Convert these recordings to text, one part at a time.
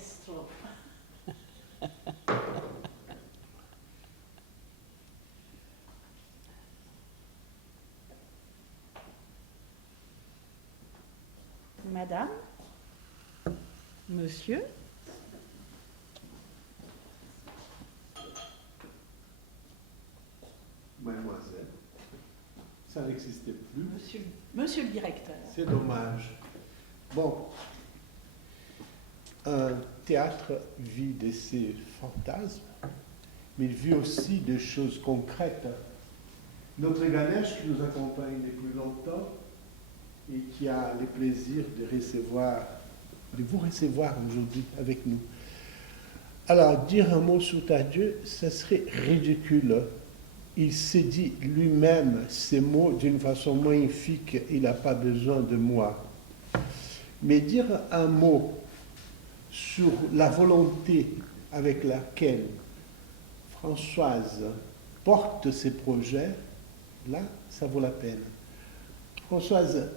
maestro. Madame, monsieur, mademoiselle, ça n'existait plus. monsieur le directeur. C'est dommage. Bon, un théâtre vit de ses fantasmes, mais il vit aussi des choses concrètes. Notre Ganesh qui nous accompagne depuis longtemps et qui a le plaisir de vous recevoir aujourd'hui avec nous. Alors, dire un mot sur Tardieu, ce serait ridicule. Il s'est dit lui-même ces mots d'une façon magnifique, il n'a pas besoin de moi. Mais dire un mot sur la volonté avec laquelle Françoise porte ses projets, là, ça vaut la peine. Françoise,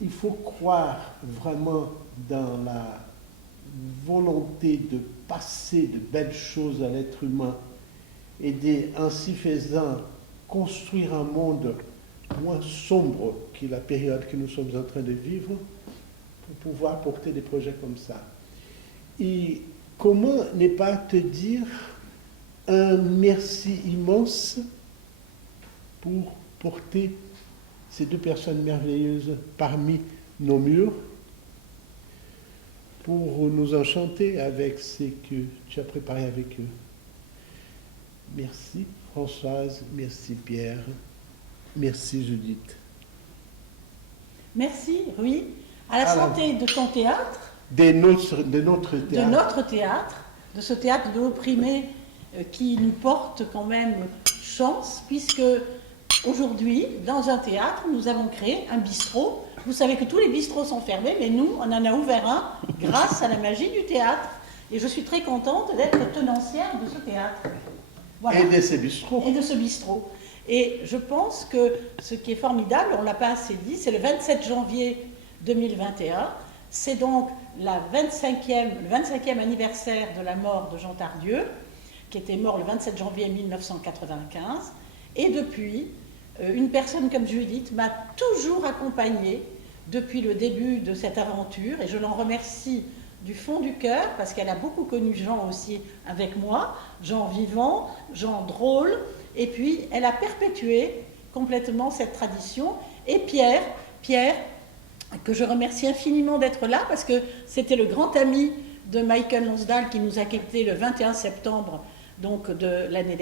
il faut croire vraiment dans la volonté de passer de belles choses à l'être humain et ainsi faisant construire un monde moins sombre que la période que nous sommes en train de vivre pour pouvoir porter des projets comme ça. Et comment ne pas te dire un merci immense pour porter ces deux personnes merveilleuses parmi nos murs, pour nous enchanter avec ce que tu as préparé avec eux. Merci Françoise, merci Pierre, merci Judith. Merci, Rui. À la santé de ton théâtre. De notre théâtre. De notre théâtre, de ce théâtre de opprimés qui nous porte quand même chance, puisque aujourd'hui, dans un théâtre, nous avons créé un bistrot. Vous savez que tous les bistrots sont fermés, mais nous, on en a ouvert un grâce à la magie du théâtre. Et je suis très contente d'être tenancière de ce théâtre. Voilà. Et de ce bistrot. Et de ce bistrot. Et je pense que ce qui est formidable, on ne l'a pas assez dit, c'est le 27 janvier 2021. C'est donc le 25e anniversaire de la mort de Jean Tardieu, qui était mort le 27 janvier 1995. Et depuis, une personne comme Judith m'a toujours accompagnée depuis le début de cette aventure. Et je l'en remercie du fond du cœur, parce qu'elle a beaucoup connu Jean aussi avec moi, Jean vivant, Jean drôle, et puis elle a perpétué complètement cette tradition. Et Pierre, que je remercie infiniment d'être là, parce que c'était le grand ami de Michael Lonsdal qui nous a quittés le 21 septembre donc de l'année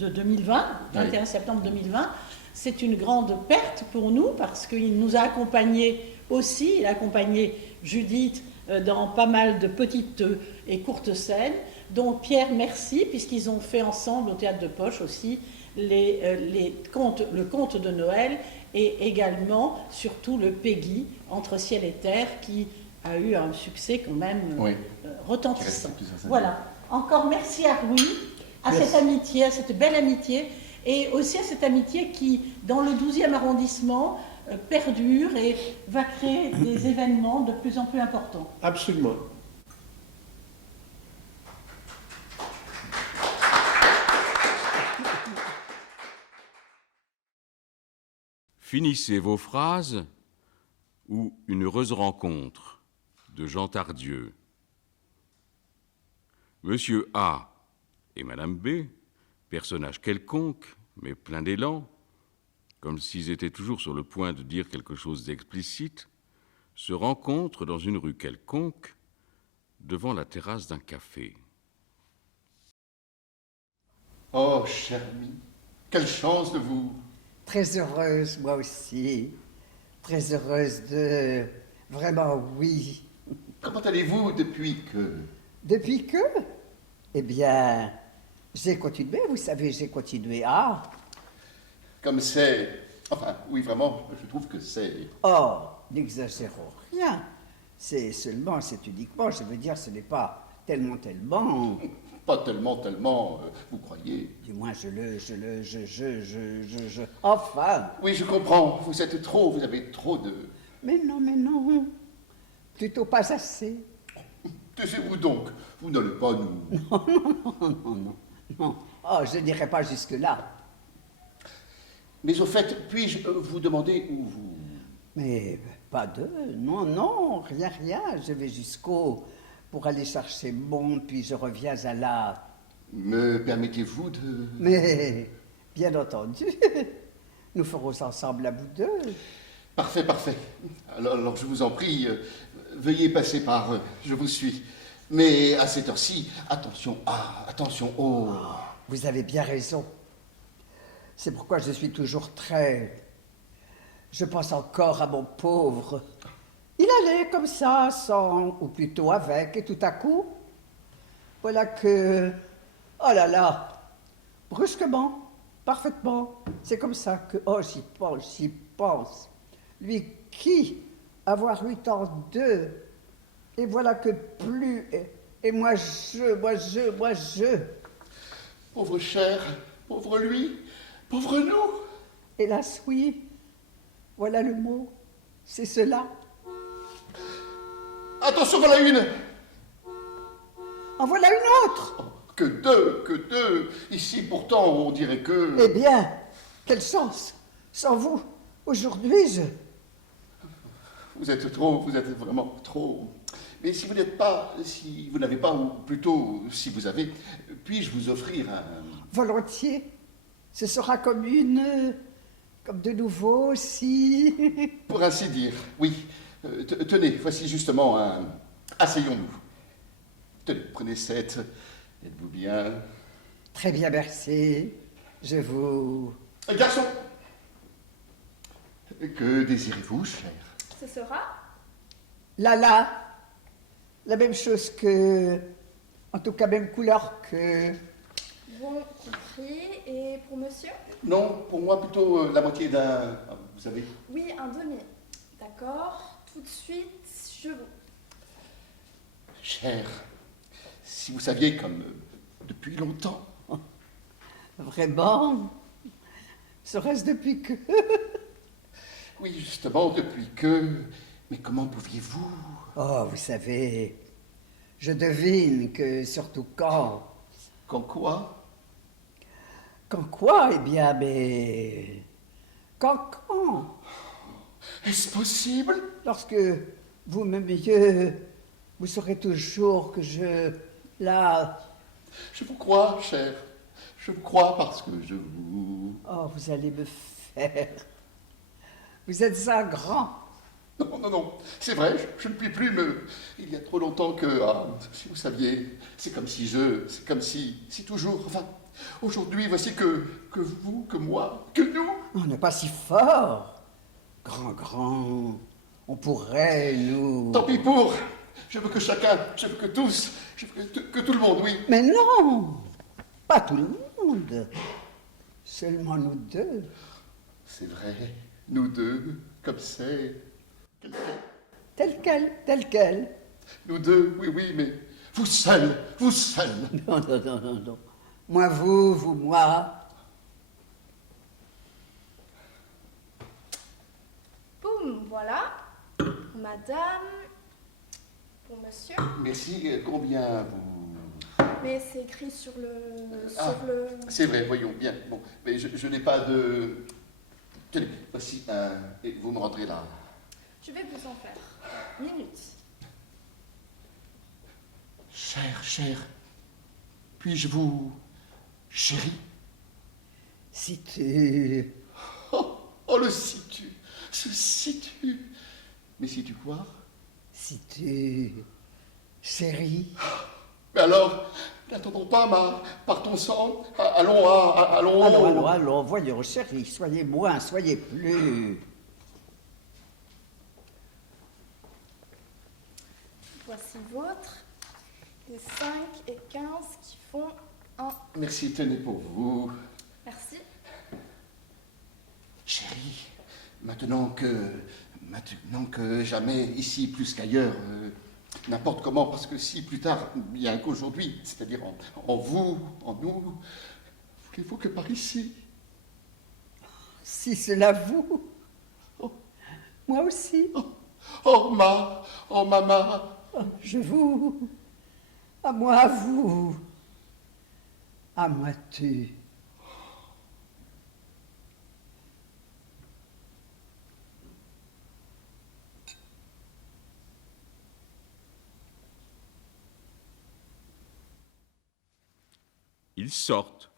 de 2020, 21 septembre 2020. C'est une grande perte pour nous, parce qu'il nous a accompagnés aussi, il a accompagné Judith dans pas mal de petites et courtes scènes. Donc Pierre, merci, puisqu'ils ont fait ensemble au Théâtre de Poche aussi le conte de Noël, et également, surtout, le Peggy, Entre ciel et terre, qui a eu un succès quand même retentissant. Voilà. Encore merci à Rui, à cette amitié, à cette belle amitié, et aussi à cette amitié qui, dans le 12e arrondissement, perdure et va créer des événements de plus en plus importants. Absolument. Finissez vos phrases ou une heureuse rencontre de Jean Tardieu. Monsieur A et Madame B, personnages quelconques, mais pleins d'élan, comme s'ils étaient toujours sur le point de dire quelque chose d'explicite, se rencontrent dans une rue quelconque, devant la terrasse d'un café. Oh, cher ami, quelle chance de vous... Très heureuse, moi aussi. Très heureuse de... Vraiment, oui. Comment allez-vous depuis que... Depuis que? Eh bien, j'ai continué, vous savez, j'ai continué à... Comme c'est... Enfin, oui, vraiment, je trouve que c'est... Oh, n'exagérons rien. C'est seulement, c'est uniquement, je veux dire, ce n'est pas tellement... Pas tellement, vous croyez? Du moins, Enfin! Oui, je comprends, vous êtes trop, vous avez trop de... Mais non, plutôt pas assez. taisez-vous donc. Vous n'allez pas nous... Non. Oh, je n'irai pas jusque-là. Mais au fait, puis-je vous demander où vous... Mais pas de... Non, rien. Je vais jusqu'au... pour aller chercher bon, puis je reviens à la... Me permettez-vous de... Mais, bien entendu, nous ferons ensemble à bout d'eux. Parfait. Alors, je vous en prie, veuillez passer par... je vous suis. Mais à cette heure-ci, attention, oh... Vous avez bien raison. C'est pourquoi je suis toujours très... Je pense encore à mon pauvre. Il allait comme ça, sans, ou plutôt avec, et tout à coup, voilà que... Oh là là, brusquement, parfaitement, c'est comme ça que... Oh, j'y pense. Lui qui, avoir 8 ans d'eux, et voilà que plus... Et moi je... Pauvre cher, pauvre lui, pauvre nous. Hélas, oui, voilà le mot, c'est cela. Attention, voilà une. En voilà une autre. Oh, que deux. Ici, pourtant, on dirait que... Eh bien, quelle chance. Sans vous, aujourd'hui, je... Vous êtes vraiment trop... Mais si vous n'avez pas, ou plutôt, si vous avez, puis-je vous offrir un... Volontiers. Ce sera comme de nouveau, si... Pour ainsi dire, oui. Tenez, voici justement un... Asseyons-nous. Tenez, prenez cette. Êtes-vous bien? Très bien, merci. Je vous... Garçon! Que désirez-vous, cher? Ce sera Là, la même chose que... En tout cas, même couleur que... bon compris. Et pour monsieur? Non, pour moi, plutôt la moitié d'un... Vous savez? Oui, un demi. D'accord. Tout de suite, je vous... Cher, si vous saviez comme depuis longtemps... Vraiment? Serait-ce depuis que... Oui, justement, depuis que... Mais comment pouviez-vous... Oh, vous savez, je devine que surtout quand... Quand quoi? Quand quoi? Eh bien, mais... Quand? Est-ce possible? Lorsque vous m'aimiez, vous saurez toujours que là... Je vous crois, cher. Je vous crois parce que je vous... Oh, vous allez me faire... Vous êtes un grand. Non, c'est vrai, je ne puis plus me... Il y a trop longtemps que... Ah, si vous saviez, c'est comme si toujours... Enfin, aujourd'hui, voici que vous, que moi, que nous... On n'est pas si fort. Grand. On pourrait nous... Tant pis pour... Je veux que chacun, je veux que tous, je veux que tout le monde, oui. Mais non, pas tout le monde. Seulement nous deux. C'est vrai, nous deux, comme c'est... Tel quel. Nous deux, oui, mais vous seul. Non. Moi, vous, moi. Boum, voilà. Pour madame. Pour monsieur. Merci, combien vous... Mais c'est écrit sur le... C'est vrai, voyons, bien. Bon, mais je n'ai pas de... Tenez, voici un... Et vous me rendrez là. Je vais vous en faire. Minute. Cher, puis-je vous... Chérie? Si tu... Oh, le si-tu. Ce si-tu. Mais si-tu quoi? Si tu... Chérie. Mais alors, n'attendons pas, partons sans. Allons. Allons, voyons, chérie, soyez moins, soyez plus. Voici votre. Les 5 et 15 qui font un. Merci, tenez pour vous. Merci. Chérie, maintenant que jamais, ici plus qu'ailleurs, n'importe comment, parce que si plus tard, bien qu'aujourd'hui, c'est-à-dire en vous, en nous, voulez-vous que par ici? Si cela vous. Moi aussi. Oh, maman. Je vous. À moi vous, à moi tu. Ils sortent.